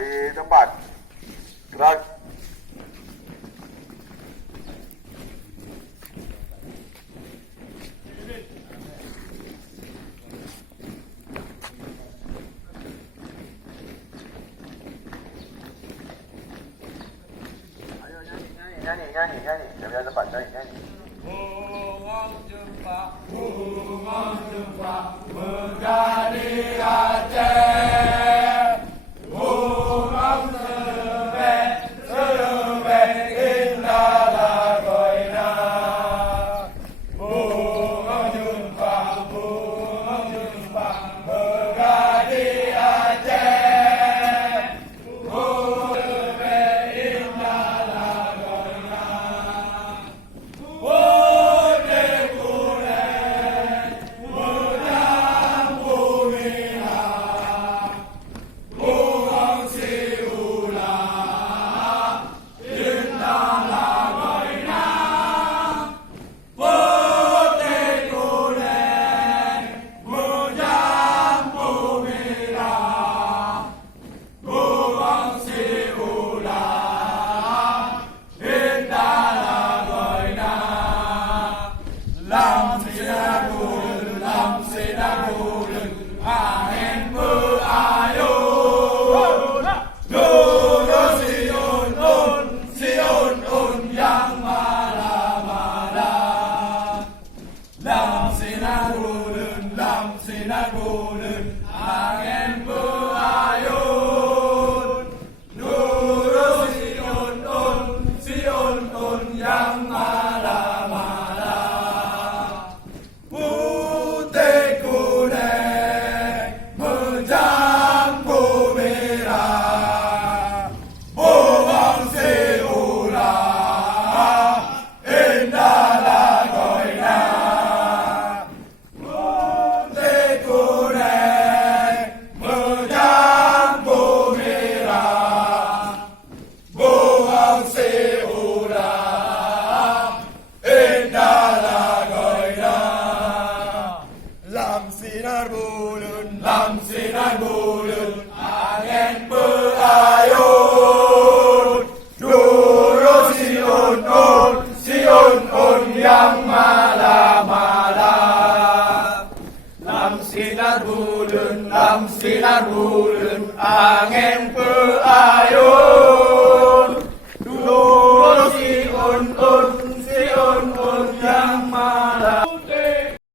di tempat. Gerak. Ayo nyanyi. Jangan tempat, nyanyi. Bunga jumpa menjadi Aceh. Bunga sebek indah lagoina. Bunga jumpa menjadi Aceh. Bunga sebek indah lagoina. Sinagulun angin berayun, nurut siun yang malam-malam. Putih kuning mencampur merah, bawang siulah indah lagoina. Sinar bulan angin berayun, nurut siun yang malam-malam. Lam sinar bulan angin berayun.